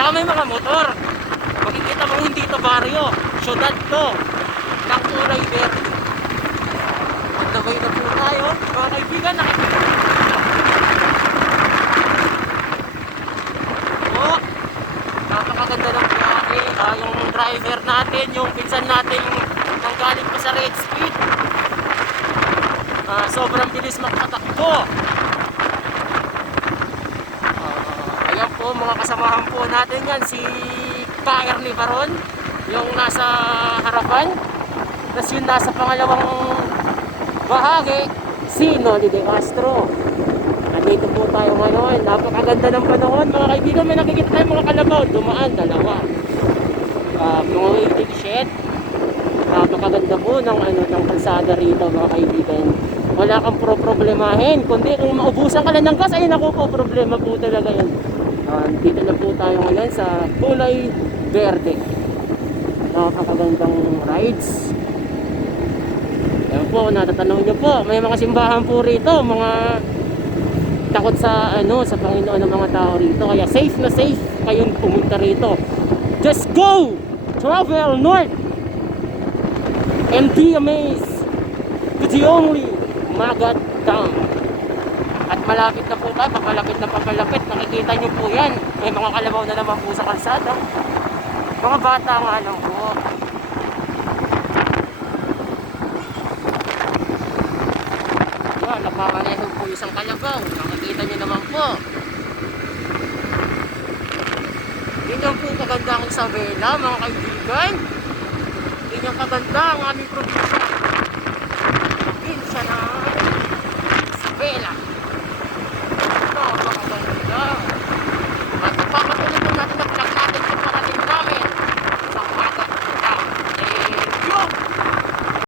Tsaka may mga motor. Makikita mo hindi ito baryo. Syudad to. Ng kulay verde. On the way na po tayo. Mga kaibigan, nakikita. Oh, napakaganda ng biyahe. Yung driver natin, yung pinsan natin ang galing pa sa red speed. Sobrang bilis magpatakbo. Ayan po mga kasamahan po natin yan. Si Kair ni Baron, yung nasa harapan. Tapos yung nasa pangalawang bahagi, si Noli De Castro. Nandito po tayo ngayon. Napakaganda ng panahon mga kaibigan. May nakikita tayong mga kalabaw. Dumaan, dalawa. Mga waiting shed. Napakaganda po ng kalsada rito mga kaibigan. Wala kang problemahin, kundi kung maubusan ka lang ng gas, ayun ako po, problema po talaga yun. Dito na po tayo ngayon sa kulay verde. Napakagandang rides. Ayan po, natatanong nyo po, may mga simbahan po rito, mga takot sa sa Panginoon ng mga tao rito. Kaya safe na safe kayong pumunta rito. Just go! Travel north! And be amazed to the only Magat Dam. At malapit na po tayo, papalapit. Nakikita nyo po yan. May mga kalabaw na naman po sa kalsada. Mga bata nga lang po. Yan, nagmamaneho po isang kalabaw. Nakikita nyo naman po. Ganyan po kaganda ang Isabela, mga kaibigan. Ganyan kaganda ang aming probinsya. Probinsya na